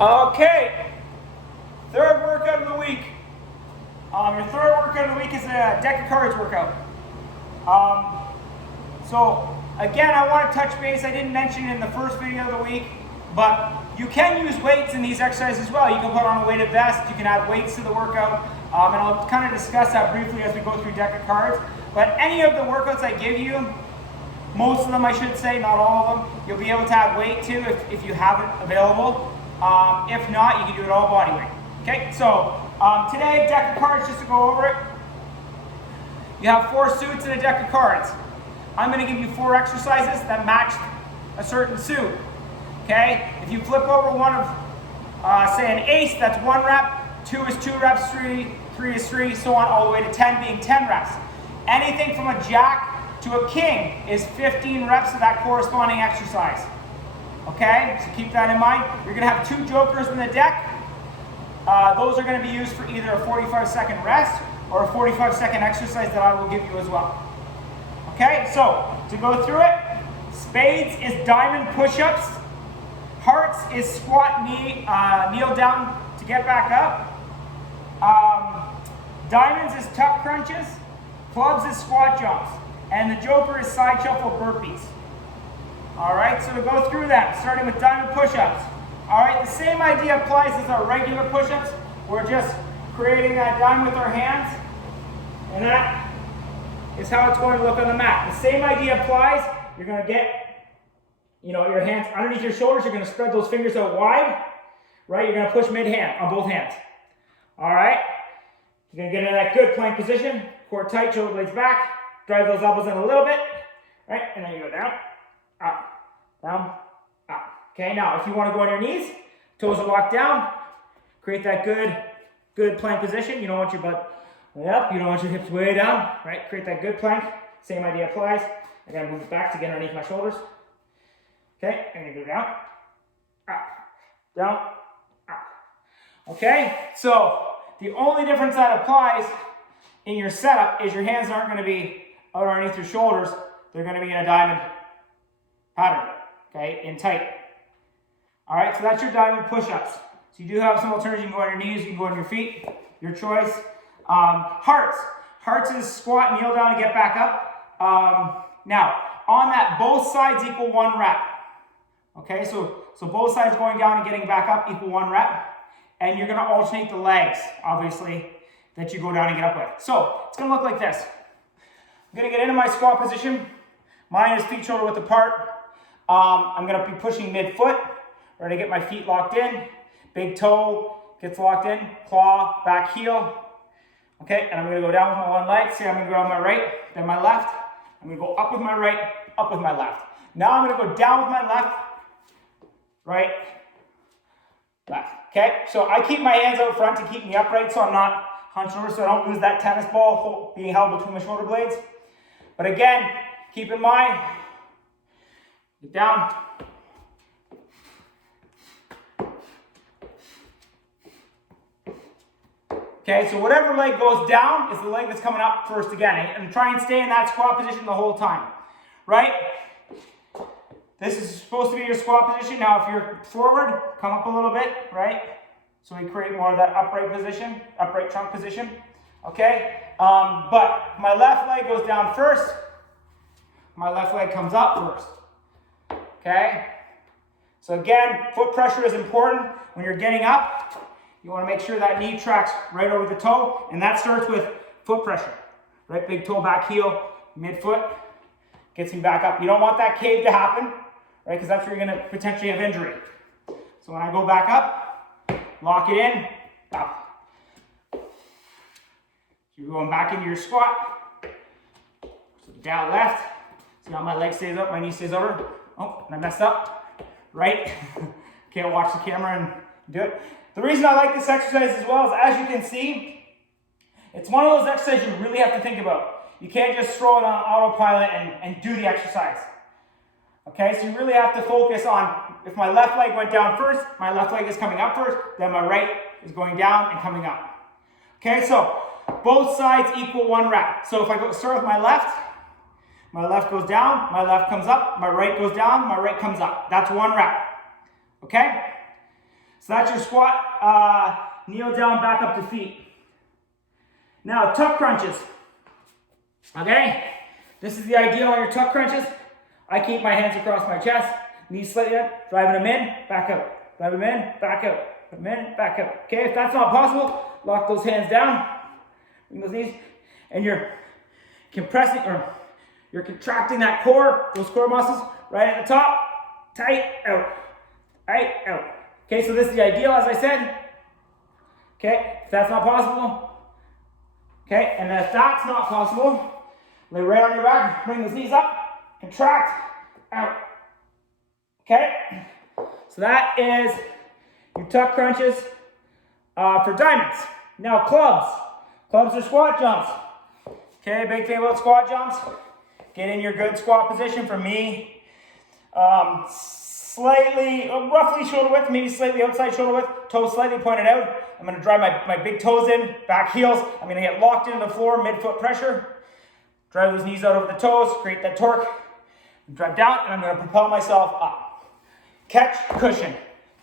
Okay, third workout of the week. Your third workout of the week is a deck of cards workout. So again, I want to touch base. I didn't mention it in the first video of the week, but you can use weights in these exercises as well. You can put on a weighted vest. You can add weights to the workout, and I'll kind of discuss that briefly as we go through deck of cards. But any of the workouts I give you, most of them I should say, not all of them, you'll be able to add weight to if you have it available. If not, you can do it all body weight. Okay, so today, deck of cards, just to go over it. You have 4 suits in a deck of cards. I'm going to give you 4 exercises that match a certain suit. Okay, if you flip over one of, say, an ace, that's 1 rep, 2 is 2 reps, 3 is 3, so on, all the way to 10 being 10 reps. Anything from a jack to a king is 15 reps of that corresponding exercise. Okay, so keep that in mind. You're going to have 2 jokers in the deck. Those are going to be used for either a 45-second rest or a 45-second exercise that I will give you as well. Okay, so to go through it, spades is diamond push-ups. Hearts is squat, kneel down to get back up. Diamonds is tuck crunches. Clubs is squat jumps. And the joker is side shuffle burpees. All right, so to go through that, starting with diamond push-ups. All right, the same idea applies as our regular push-ups. We're just creating that diamond with our hands, and that is how it's going to look on the mat. The same idea applies. You're going to get, your hands underneath your shoulders. You're going to spread those fingers out wide, right? You're going to push mid-hand on both hands. All right, you're going to get into that good plank position. Core tight, shoulder blades back. Drive those elbows in a little bit, right? And then you go down, up, down, up. Okay, now if you want to go on your knees, toes are locked down, create that good plank position. You don't want your butt way up, you don't want your hips way down, right? Create that good plank. Same idea applies. I gotta move it back to get underneath my shoulders. Okay, and you go down, up, down, up. Okay, so the only difference that applies in your setup is your hands aren't going to be out underneath your shoulders. They're going to be in a diamond pattern, okay, in tight. All right, so that's your diamond push-ups. So you do have some alternatives. You can go on your knees, you can go on your feet, your choice. Hearts. Hearts is squat, kneel down to get back up. Now, on that, both sides equal 1 rep. Okay, so both sides going down and getting back up equal 1 rep. And you're going to alternate the legs, obviously, that you go down and get up with. So it's going to look like this. I'm going to get into my squat position. Mine is feet shoulder width apart. I'm going to be pushing mid-foot. Ready to get my feet locked in. Big toe gets locked in. Claw, back heel. Okay, and I'm going to go down with my one leg. See, I'm going to go on my right, then my left. I'm going to go up with my right, up with my left. Now I'm going to go down with my left, right, left. Okay, so I keep my hands out front to keep me upright so I'm not hunched over, so I don't lose that tennis ball being held between my shoulder blades. But again, keep in mind, get down. Okay, so whatever leg goes down is the leg that's coming up first again. And try and stay in that squat position the whole time, right? This is supposed to be your squat position. Now, if you're forward, come up a little bit, right? So we create more of that upright position, upright trunk position, okay? But my left leg goes down first. My left leg comes up first, okay? So again, foot pressure is important when you're getting up. You want to make sure that knee tracks right over the toe, and that starts with foot pressure, right? Big toe, back heel, mid-foot, gets me back up. You don't want that cave to happen, right? Because that's where you're going to potentially have injury. So when I go back up, lock it in, up. So you're going back into your squat. So down left. See how my leg stays up, my knee stays over. Oh, and I messed up, right? Can't watch the camera and do it. The reason I like this exercise as well is, as you can see, it's one of those exercises you really have to think about. You can't just throw it on autopilot and do the exercise. Okay, so you really have to focus on, if my left leg went down first, my left leg is coming up first, then my right is going down and coming up. Okay, so both sides equal 1 rep. So if I start with my left goes down, my left comes up, my right goes down, my right comes up. That's 1 rep. Okay? So that's your squat, kneel down, back up to feet. Now, tuck crunches. Okay? This is the ideal on your tuck crunches. I keep my hands across my chest, knees slightly up, driving them in, back out. Drive them in, back out. Drive them in, back out. Okay, if that's not possible, lock those hands down, bring those knees, and you're compressing, or you're contracting that core, those core muscles, right at the top, tight, out, tight, out. Okay, so this is the ideal, as I said. Okay, if that's not possible, okay, and if that's not possible, lay right on your back, bring those knees up, contract, out. Okay, so that is your tuck crunches for diamonds. Now clubs. Clubs are squat jumps. Okay, big thing about squat jumps, get in your good squat position. For me, slightly, roughly shoulder width, maybe slightly outside shoulder width, toes slightly pointed out. I'm going to drive my big toes in, back heels. I'm going to get locked into the floor, midfoot pressure. Drive those knees out over the toes, create that torque. Drive down, and I'm going to propel myself up. Catch, cushion.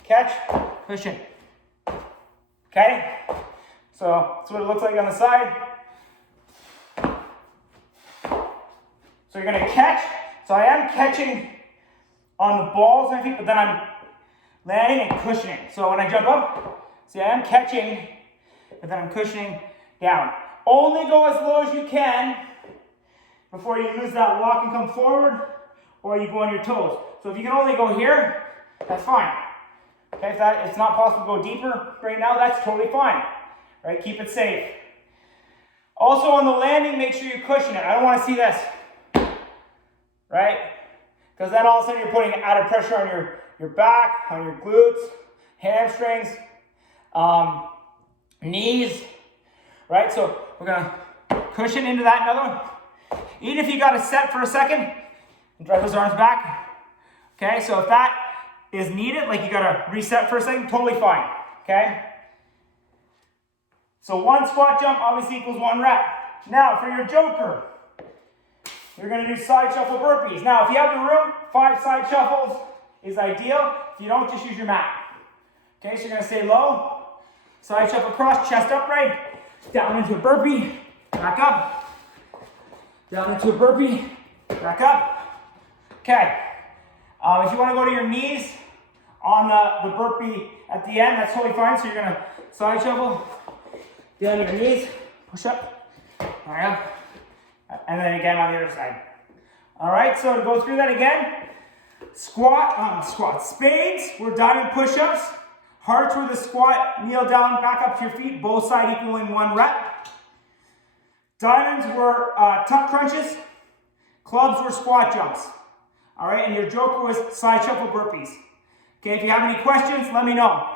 Catch, cushion. Okay? So that's what it looks like on the side. So you're going to catch. So I am catching on the balls of my feet, but then I'm landing and cushioning. So when I jump up, see, I am catching, but then I'm cushioning down. Only go as low as you can before you lose that lock and come forward, or you go on your toes. So if you can only go here, that's fine. Okay, if it's not possible to go deeper right now, that's totally fine. Right, keep it safe. Also on the landing, make sure you cushion it. I don't want to see this. Right? Because then all of a sudden you're putting added pressure on your back, on your glutes, hamstrings, knees. Right? So we're going to cushion into that another one. Even if you got to set for a second, and drive those arms back. Okay, so if that is needed, like you got to reset for a second, totally fine. Okay? So one squat jump obviously equals 1 rep. Now for your joker, you're going to do side shuffle burpees. Now if you have the room, 5 side shuffles is ideal. If you don't, just use your mat. Okay, so you're going to stay low, side shuffle across, chest upright, down into a burpee, back up, down into a burpee, back up. Okay, if you want to go to your knees on the burpee at the end, that's totally fine. So you're going to side shuffle, down your knees, push up, right up, and then again on the other side. All right, so to go through that again, squat, spades were diamond push-ups, hearts were the squat, kneel down, back up to your feet, both sides equaling 1 rep. Diamonds were tuck crunches, clubs were squat jumps. All right, and your joker was side shuffle burpees. Okay, if you have any questions, let me know.